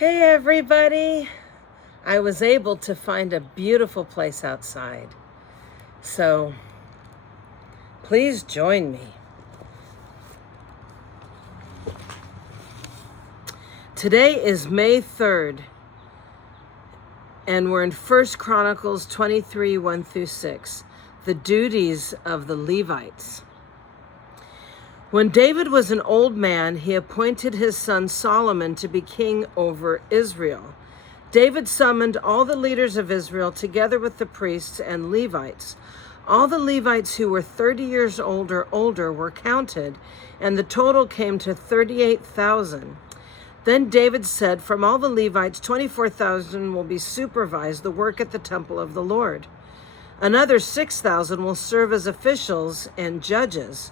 Hey everybody! I was able to find a beautiful place outside. So please join me. Today is May 3rd, and we're in 1 Chronicles 23, 1 through 6, the duties of the Levites. When David was an old man, he appointed his son Solomon to be king over Israel. David summoned all the leaders of Israel together with the priests and Levites. All the Levites who were 30 years old or older were counted, and the total came to 38,000. Then David said, "From all the Levites, 24,000 will be supervise the work at the temple of the Lord. Another 6,000 will serve as officials and judges.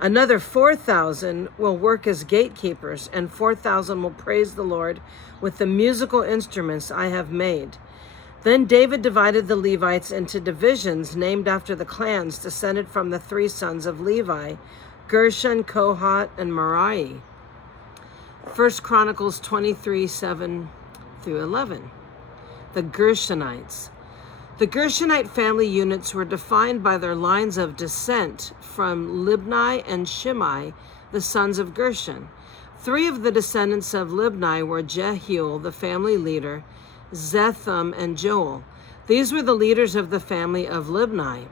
Another 4,000 will work as gatekeepers, and 4,000 will praise the Lord with the musical instruments I have made." Then David divided the Levites into divisions named after the clans descended from the three sons of Levi, Gershon, Kohath, and Merari. 1 Chronicles 23, 7 through 11. The Gershonites. The Gershonite family units were defined by their lines of descent from Libni and Shimei, the sons of Gershon. Three of the descendants of Libni were Jehiel, the family leader, Zetham, and Joel. These were the leaders of the family of Libni.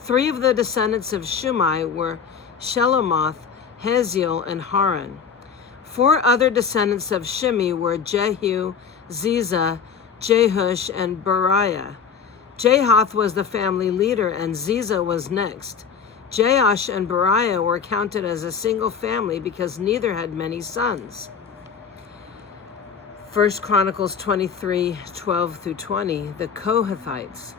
Three of the descendants of Shimei were Shelomoth, Haziel, and Haran. Four other descendants of Shimei were Jehu, Ziza, Jehush, and Beriah. Jahath was the family leader, and Ziza was next. Jaash and Beriah were counted as a single family because neither had many sons. 1 Chronicles 23, 12 through 20, the Kohathites.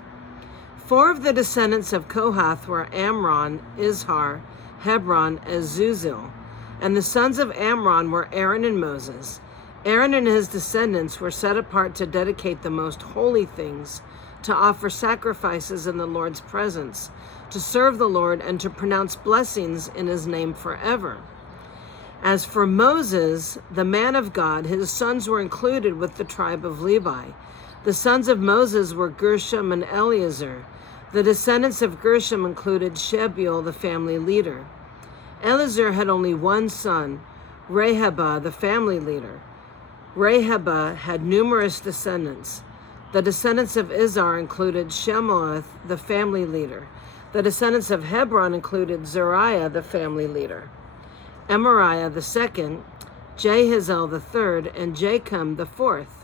Four of the descendants of Kohath were Amram, Izhar, Hebron, and Zuzil. And the sons of Amram were Aaron and Moses. Aaron and his descendants were set apart to dedicate the most holy things, to offer sacrifices in the Lord's presence, to serve the Lord, and to pronounce blessings in his name forever. As for Moses, the man of God, his sons were included with the tribe of Levi. The sons of Moses were Gershom and Eleazar. The descendants of Gershom included Shebuel, the family leader. Eleazar had only one son, Rehabiah, the family leader. Rehabiah had numerous descendants. The descendants of Izhar included Shemoth, the family leader. The descendants of Hebron included Zariah, the family leader, Emariah the second, Jehazel the third, and Jachem the fourth.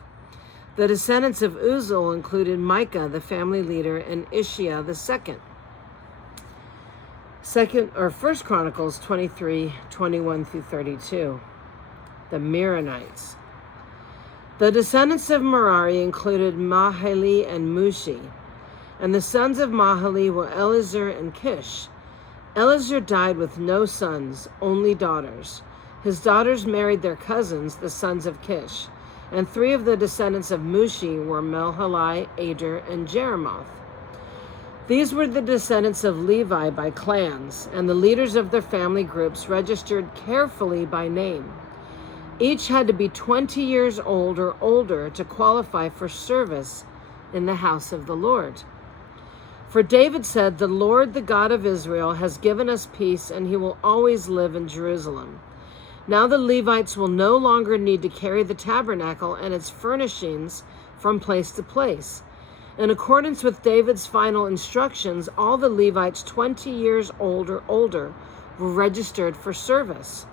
The descendants of Uzal included Micah, the family leader, and Ishiah the second. 1 Chronicles 23, 21 through 32. The Mironites. The descendants of Merari included Mahali and Mushi, and the sons of Mahali were Eleazar and Kish. Eleazar died with no sons, only daughters. His daughters married their cousins, the sons of Kish, and three of the descendants of Mushi were Melhalai, Ader, and Jeremoth. These were the descendants of Levi by clans, and the leaders of their family groups registered carefully by name. Each had to be 20 years old or older to qualify for service in the house of the Lord. For David said, "The Lord, the God of Israel, has given us peace, and he will always live in Jerusalem." Now the Levites will no longer need to carry the tabernacle and its furnishings from place to place. In accordance with David's final instructions, all the Levites 20 years old or older were registered for service.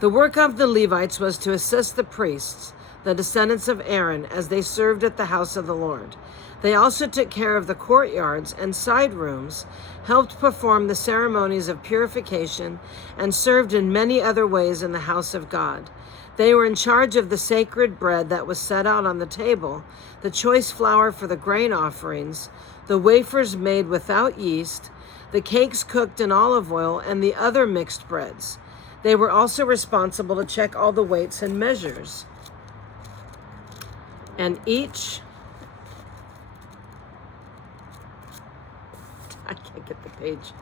The work of the Levites was to assist the priests, the descendants of Aaron, as they served at the house of the Lord. They also took care of the courtyards and side rooms, helped perform the ceremonies of purification, and served in many other ways in the house of God. They were in charge of the sacred bread that was set out on the table, the choice flour for the grain offerings, the wafers made without yeast, the cakes cooked in olive oil, and the other mixed breads. They were also responsible to check all the weights and measures. And each, I can't get the page.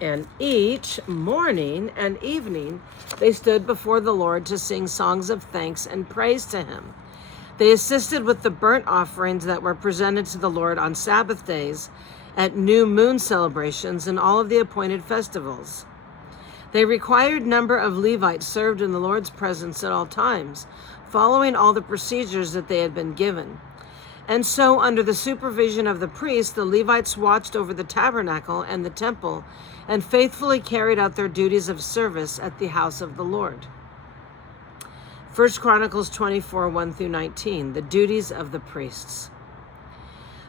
And each morning and evening they stood before the Lord to sing songs of thanks and praise to him. They assisted with the burnt offerings that were presented to the Lord on Sabbath days, at new moon celebrations, and all of the appointed festivals. The required number of Levites served in the Lord's presence at all times, following all the procedures that they had been given. And so, under the supervision of the priests, the Levites watched over the tabernacle and the temple and faithfully carried out their duties of service at the house of the Lord. 1 Chronicles 24, 1 through 19, the duties of the priests.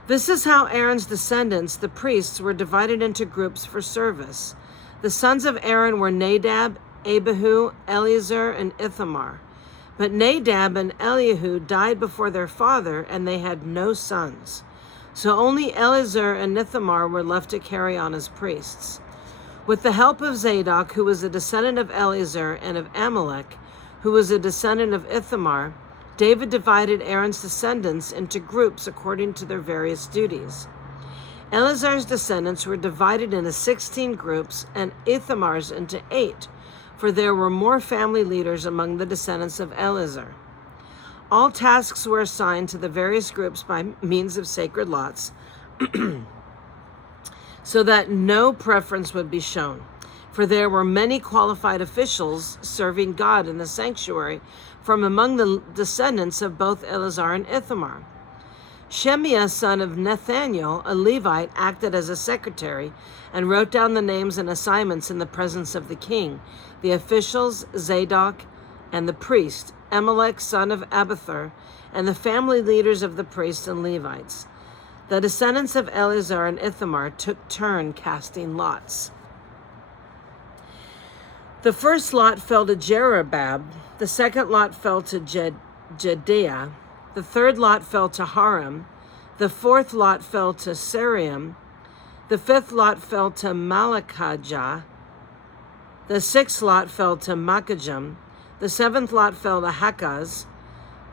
This is how Aaron's descendants, the priests, were divided into groups for service. The sons of Aaron were Nadab, Abihu, Eleazar, and Ithamar. But Nadab and Elihu died before their father, and they had no sons. So only Eleazar and Ithamar were left to carry on as priests. With the help of Zadok, who was a descendant of Eleazar, and of Amalek, who was a descendant of Ithamar, David divided Aaron's descendants into groups according to their various duties. Eleazar's descendants were divided into 16 groups, and Ithamar's into 8, for there were more family leaders among the descendants of Eleazar. All tasks were assigned to the various groups by means of sacred lots, so that no preference would be shown. For there were many qualified officials serving God in the sanctuary from among the descendants of both Eleazar and Ithamar. Shemiah, son of Nathaniel, a Levite, acted as a secretary and wrote down the names and assignments in the presence of the king, the officials, Zadok, and the priest, Amalek, son of Abithar, and the family leaders of the priests and Levites. The descendants of Eleazar and Ithamar took turn casting lots. The first lot fell to Jerubbaal, the second lot fell to Jediah, the third lot fell to Haram, the fourth lot fell to Sariam, the fifth lot fell to Malachijah, the sixth lot fell to Makajam, the seventh lot fell to Hakaz,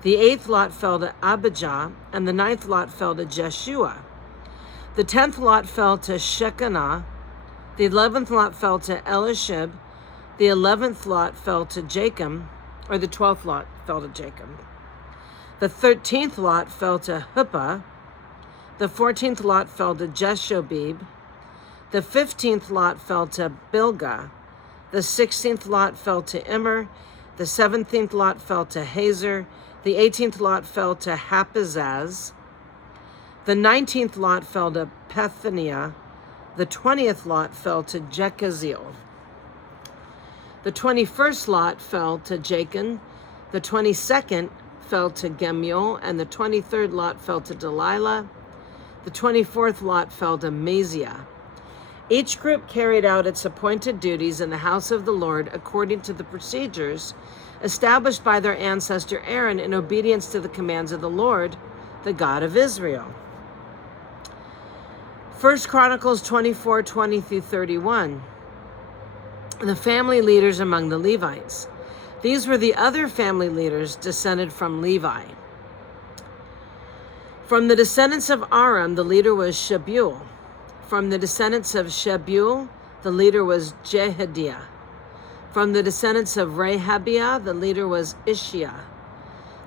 the eighth lot fell to Abijah, and the ninth lot fell to Jeshua. The 10th lot fell to Shekinah, the 11th lot fell to Elishib, the 11th lot fell to Jacob, or the 12th lot fell to Jacob. The 13th lot fell to Huppah, the 14th lot fell to Jeshobib, the 15th lot fell to Bilgah, the 16th lot fell to Immer, the 17th lot fell to Hazor, the 18th lot fell to Hapazaz, the 19th lot fell to Pethaniah, the 20th lot fell to Jechaziel. The 21st lot fell to Jachin, the 22nd fell to Gemuel, and the 23rd lot fell to Delilah. The 24th lot fell to Maziah. Each group carried out its appointed duties in the house of the Lord according to the procedures established by their ancestor Aaron in obedience to the commands of the Lord, the God of Israel. 1 Chronicles 24, 20 through 31. The family leaders among the Levites. These were the other family leaders descended from Levi. From the descendants of Aram, the leader was Shebuel. From the descendants of Shebuel, the leader was Jehediah. From the descendants of Rehabiah, the leader was Ishiah.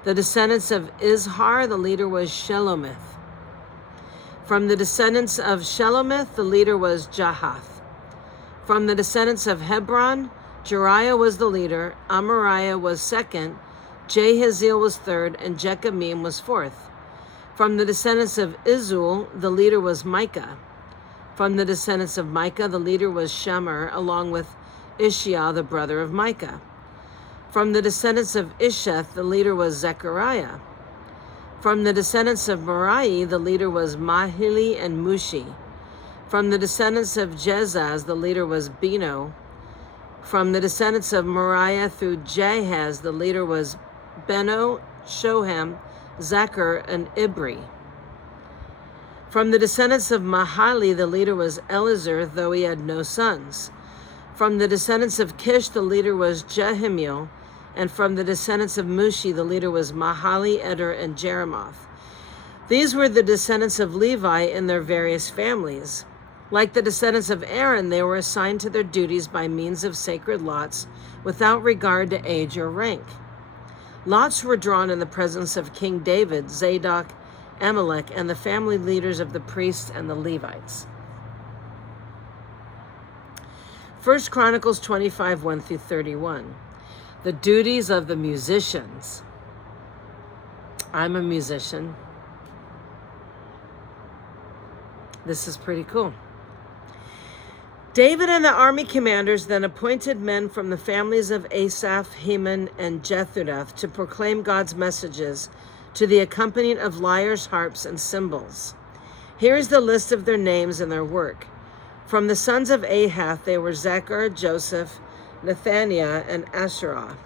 The descendants of Izhar, the leader was Shelomith. From the descendants of Shelomith, the leader was Jahath. From the descendants of Hebron, Jeriah was the leader, Amariah was second, Jahaziel was third, and Jechamim was fourth. From the descendants of Izul, the leader was Micah. From the descendants of Micah, the leader was Shemer, along with Ishiah, the brother of Micah. From the descendants of Isheth, the leader was Zechariah. From the descendants of Merari, the leader was Mahili and Mushi. From the descendants of Jezaz, the leader was Beno. From the descendants of Moriah through Jahaz, the leader was Beno, Shoham, Zachar, and Ibri. From the descendants of Mahali, the leader was Elazar, though he had no sons. From the descendants of Kish, the leader was Jehemiel. And from the descendants of Mushi, the leader was Mahali, Eder, and Jeremoth. These were the descendants of Levi in their various families. Like the descendants of Aaron, they were assigned to their duties by means of sacred lots without regard to age or rank. Lots were drawn in the presence of King David, Zadok, Amalek, and the family leaders of the priests and the Levites. 1 Chronicles 25, 1 through 31. The duties of the musicians. I'm a musician. This is pretty cool. David and the army commanders then appointed men from the families of Asaph, Heman, and Jeduthun to proclaim God's messages to the accompaniment of lyres, harps, and cymbals. Here is the list of their names and their work. From the sons of Ahath, they were Zechar, Joseph, Nethaniah, and Asherah.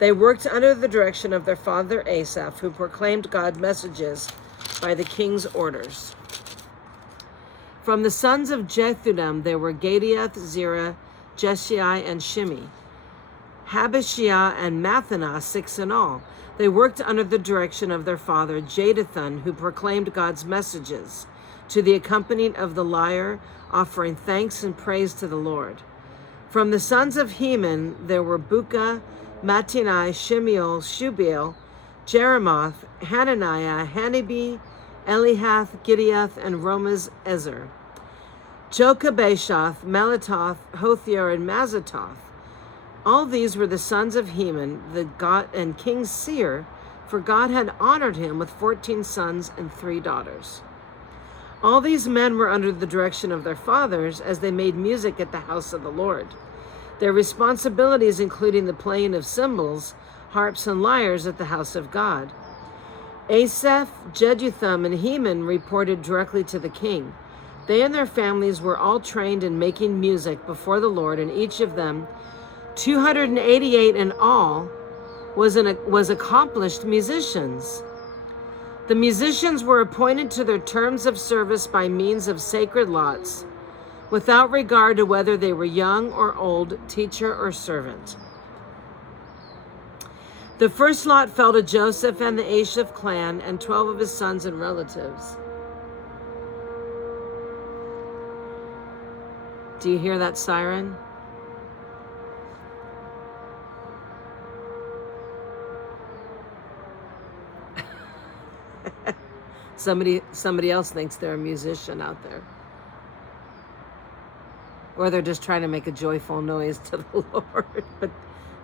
They worked under the direction of their father Asaph, who proclaimed God's messages by the king's orders. From the sons of Jeduthun, there were Gadiath, Zerah, Jeshai, and Shimi. Habashiah and Mathana, 6 in all. They worked under the direction of their father Jeduthun, who proclaimed God's messages to the accompaniment of the lyre, offering thanks and praise to the Lord. From the sons of Heman, there were Buka, Mattenai, Shemiel, Shubael, Jeremoth, Hananiah, Hanibi, Elihath, Gideath, and Romaz Ezer. Jokabeshath, Melitoth, Hothier, and Mazatoth. All these were the sons of Heman, the god and King Seir, for God had honored him with 14 sons and 3 daughters. All these men were under the direction of their fathers as they made music at the house of the Lord. Their responsibilities including the playing of cymbals, harps, and lyres at the house of God. Asaph, Jeduthun, and Heman reported directly to the king. They and their families were all trained in making music before the Lord, and each of them, 288 in all, was accomplished musicians. The musicians were appointed to their terms of service by means of sacred lots, without regard to whether they were young or old, teacher or servant. The first lot fell to Joseph and the Asaph clan and 12 of his sons and relatives. Do you hear that siren? Somebody else thinks they're a musician out there. Or they're just trying to make a joyful noise to the Lord, but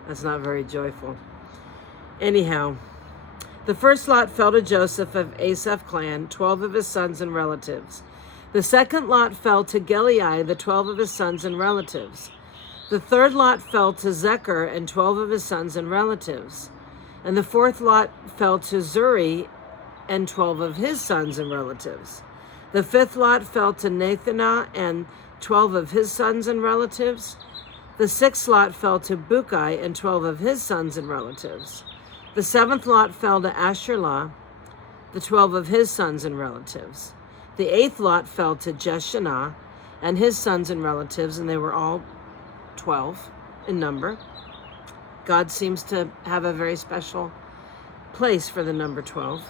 that's not very joyful. Anyhow, the first lot fell to Joseph of Asaph clan, 12 of his sons and relatives. The second lot fell to Geliai, the 12 of his sons and relatives. The third lot fell to Zechar and 12 of his sons and relatives. And the fourth lot fell to Zuri and 12 of his sons and relatives. The fifth lot fell to Nathaniah and 12 of his sons and relatives. The sixth lot fell to Bukai and 12 of his sons and relatives. The seventh lot fell to Asherlah, the 12 of his sons and relatives. The eighth lot fell to Jeshanah and his sons and relatives, and they were all 12 in number. God seems to have a very special place for the number 12.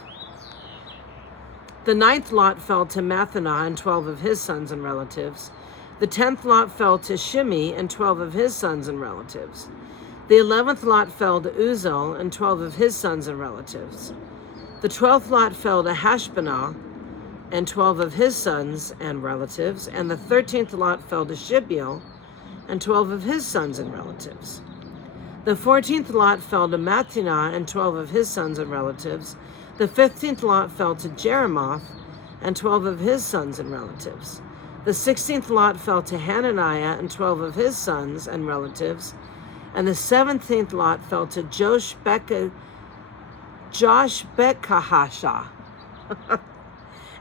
The ninth lot fell to Mathenah and 12 of his sons and relatives. The 10th lot fell to Shimi and 12 of his sons and relatives. The 11th lot fell to Uzal and 12 of his sons and relatives. The 12th lot fell to Hashbanah and 12 of his sons and relatives. And the 13th lot fell to Shibiel and 12 of his sons and relatives. The 14th lot fell to Mattenah and 12 of his sons and relatives. The 15th lot fell to Jeremoth and 12 of his sons and relatives. The 16th lot fell to Hananiah and 12 of his sons and relatives. And the 17th lot fell to Josh Bekahasha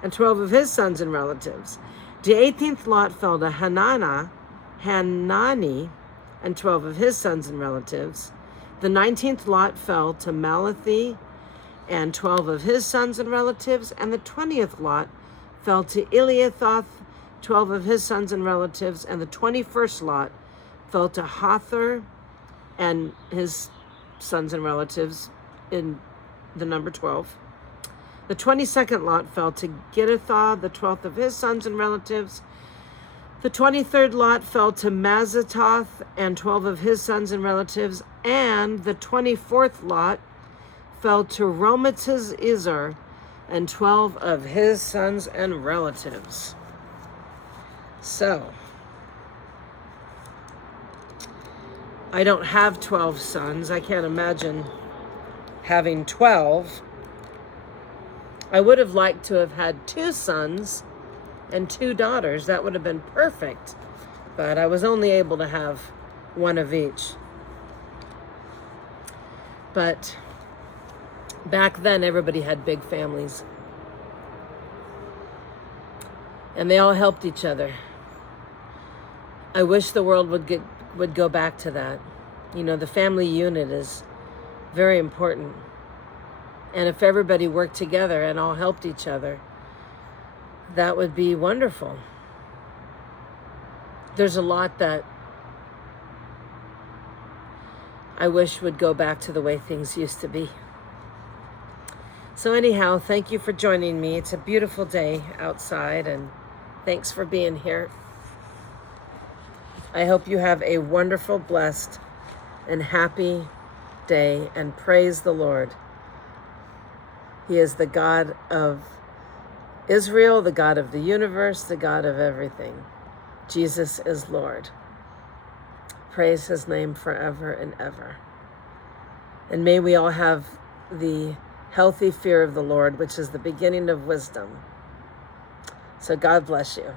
and 12 of his sons and relatives. The 18th lot fell to Hanani and 12 of his sons and relatives. The 19th lot fell to Malathi and 12 of his sons and relatives. And the 20th lot fell to Eliathoth, 12 of his sons and relatives. And the 21st lot fell to Hothar and his sons and relatives in the number 12. The 22nd lot fell to Gittithah, the 12th of his sons and relatives. The 23rd lot fell to Mazatoth and 12 of his sons and relatives, and the 24th lot fell to Romatiz-Izar and 12 of his sons and relatives. So, I don't have 12 sons. I can't imagine having 12. I would have liked to have had 2 sons and 2 daughters. That would have been perfect. But I was only able to have 1 of each. But back then, everybody had big families. And they all helped each other. I wish the world would go back to that. You know, the family unit is very important. And if everybody worked together and all helped each other, that would be wonderful. There's a lot that I wish would go back to the way things used to be. So anyhow, thank you for joining me. It's a beautiful day outside, and thanks for being here. I hope you have a wonderful, blessed, and happy day, and praise the Lord. He is the God of Israel, the God of the universe, the God of everything. Jesus is Lord. Praise his name forever and ever. And may we all have the healthy fear of the Lord, which is the beginning of wisdom. So God bless you.